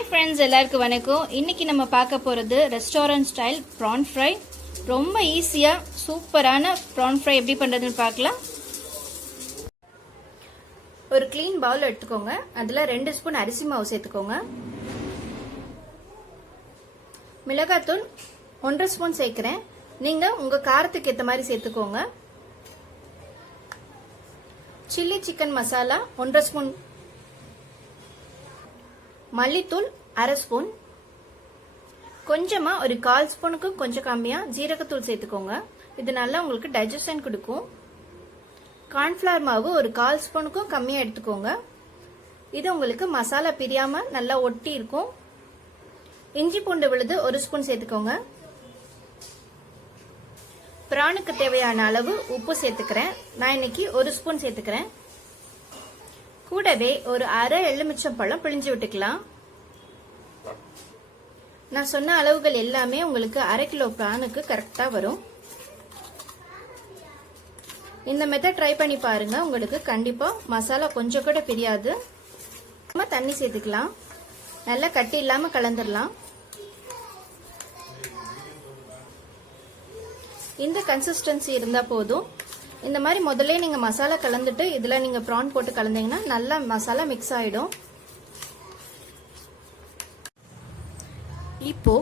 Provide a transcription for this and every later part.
Hi friends, எல்லாருக்கும் வணக்கம். இன்னைக்கு நம்ம பார்க்க போகிறது ரெஸ்டாரண்ட் ஸ்டைல் ப்ரான் ஃப்ரை. ரொம்ப ஈஸியாக சூப்பரான ப்ரான் ஃப்ரை எப்படி பண்ணுறதுன்னு பார்க்கலாம். ஒரு க்ளீன் பவுல் எடுத்துக்கோங்க. அதில் 2 ஸ்பூன் அரிசி மாவு சேர்த்துக்கோங்க. மிளகாத்தூள் 1.5 ஸ்பூன் சேர்க்குறேன். நீங்கள் உங்கள் காரத்துக்கு ஏற்ற மாதிரி சேர்த்துக்கோங்க. Chilli chicken masala 1.5 spoon. மல்லித்தூள் 1/2 ஸ்பூன். கொஞ்சமா ஒரு 1/4 ஸ்பூனுக்கும் கொஞ்சம் கம்மியா ஜீரகத்தூள் சேர்த்துக்கோங்க. இது நல்லா உங்களுக்கு டைஜஷன் கொடுக்கும். கார்ன்ஃபிளவர் மாவு ஒரு 1/4 ஸ்பூனுக்கும் கம்மியா எடுத்துக்கோங்க. இது உங்களுக்கு மசாலா பிரியாம நல்லா ஒட்டி இருக்கும். இஞ்சி பூண்டு விழுது 1 ஸ்பூன் சேர்த்துக்கோங்க. பிரானுக்கு தேவையான அளவு உப்பு சேர்த்துக்கிறேன். நான் இன்னைக்கு 1 ஸ்பூன் சேர்த்துக்கிறேன். கூடவே ஒரு அரை எலுமிச்சம் பழம் பிழிஞ்சு விட்டுக்கலாம். நான் சொன்ன அளவுகள் எல்லாமே உங்களுக்கு 1/2 கிலோ பிரானுக்கு கரெக்டா வரும். இந்த மெத்தட் ட்ரை பண்ணி பாருங்க. உங்களுக்கு கண்டிப்பா மசாலா கொஞ்சம் கூட பிரியாது. தண்ணி சேர்த்துக்கலாம். நல்லா கட்டி இல்லாம கலந்துடலாம். இந்த கன்சிஸ்டன்சி இருந்தா போதும். இந்த மாதிரி முதல்ல நீங்க மசாலா கலந்துட்டு இதுல நீங்க பிரான் போட்டு கலந்தீங்கன்னா நல்லா மசாலா மிக்ஸ் ஆயிடும். இப்போ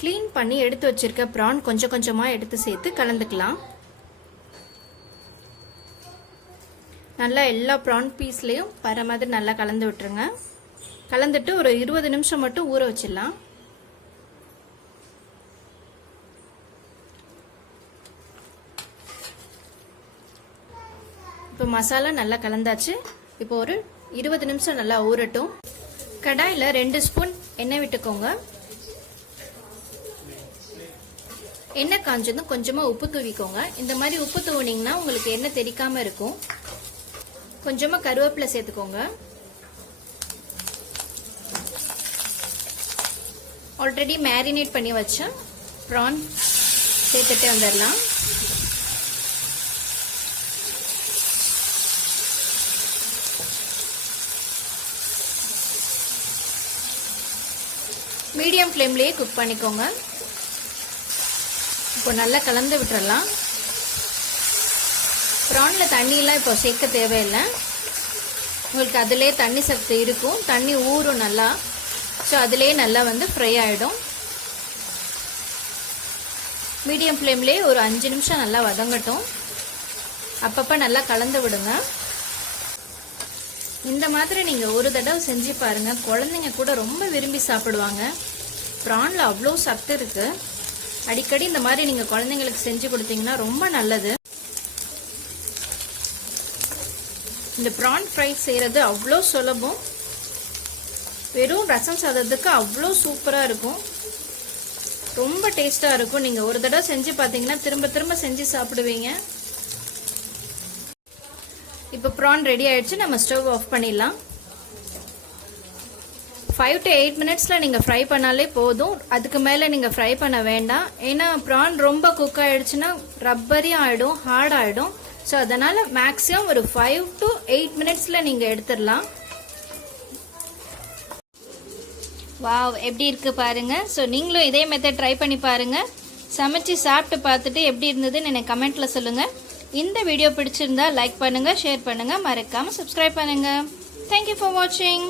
கிளீன் பண்ணி எடுத்து வச்சிருக்க பிரான் கொஞ்சம் கொஞ்சமா எடுத்து சேர்த்து கலந்துக்கலாம். நல்லா எல்லா பிரான் பீஸ்லயும் வர மாதிரி நல்லா கலந்து விட்டுருங்க. கலந்துட்டு ஒரு 20 நிமிஷம் மட்டும் ஊற வச்சிடலாம். இப்போ மசாலா நல்லா கலந்தாச்சு. இப்போ ஒரு 20 நிமிஷம் நல்லா ஊறட்டும். கடாயில் 2 ஸ்பூன் எண்ணெய் விட்டுக்கோங்க. எண்ணெய் காஞ்சதும் கொஞ்சமா உப்பு தூவிக்கோங்க. இந்த மாதிரி உப்பு தூவினீங்கன்னா உங்களுக்கு எண்ணெய் தெறிக்காம இருக்கும். கொஞ்சமா கருவேப்பிலை சேர்த்துக்கோங்க. ஆல்ரெடி மேரினேட் பண்ணி வச்ச ப்ரான் சேர்த்துட்டு வந்துடலாம். மீடியம் ஃப்ளேம்லேயே குக் பண்ணிக்கோங்க. இப்போ நல்லா கலந்து விட்டுறலாம். ப்ரான்ல தண்ணியெல்லாம் இப்போ சேர்க்க தேவையில்லை. உங்களுக்கு அதிலே தண்ணி சத்து இருக்கும். தண்ணி ஊறும் நல்லா. ஸோ அதிலே நல்லா வந்து ஃப்ரை ஆகிடும். மீடியம் ஃப்ளேம்லேயே ஒரு 5 நிமிஷம் நல்லா வதங்கட்டும். அப்பப்போ நல்லா கலந்து விடுங்க. இந்த மாதிரி நீங்கள் ஒரு தடவை செஞ்சு பாருங்க. குழந்தைங்க கூட ரொம்ப விரும்பி சாப்பிடுவாங்க. ப்ரான்ல அவ்வளோ சத்து இருக்கு. அடிக்கடி இந்த மாதிரி நீங்கள் குழந்தைங்களுக்கு செஞ்சு கொடுத்தீங்கன்னா ரொம்ப நல்லது. இந்த ப்ரான் ஃப்ரை செய்கிறது அவ்வளோ சுலபம். வெறும் ரசம் சாதத்துக்கு அவ்வளோ சூப்பராக இருக்கும். ரொம்ப டேஸ்டாக இருக்கும். நீங்கள் ஒரு தடவை செஞ்சு பார்த்தீங்கன்னா திரும்ப திரும்ப செஞ்சு சாப்பிடுவீங்க. இப்போ ப்ரான் ரெடி ஆயிடுச்சு. நம்ம ஸ்டவ் ஆஃப் பண்ணிடலாம். 5 to 8 மினிட்ஸில் நீங்கள் ஃப்ரை பண்ணாலே போதும். அதுக்கு மேலே நீங்கள் ஃப்ரை பண்ண வேண்டாம். ஏன்னா ப்ரான் ரொம்ப குக் ஆயிடுச்சுன்னா ரப்பரியும் ஆகிடும், ஹார்ட் ஆகிடும். ஸோ அதனால் மேக்ஸிமம் ஒரு 5 to 8 மினிட்ஸில் நீங்கள் எடுத்துடலாம். வாவ், எப்படி இருக்கு பாருங்க. ஸோ நீங்களும் இதே மெத்தட் ட்ரை பண்ணி பாருங்க. சமைச்சு சாப்பிட்டு பார்த்துட்டு எப்படி இருந்ததுன்னு எனக்கு கமெண்ட்ல சொல்லுங்க. இந்த வீடியோ பிடிச்சிருந்தா லைக் பண்ணுங்க, ஷேர் பண்ணுங்க, மறக்காம சப்ஸ்கிரைப் பண்ணுங்க. தேங்க்யூ ஃபார் வாட்சிங்.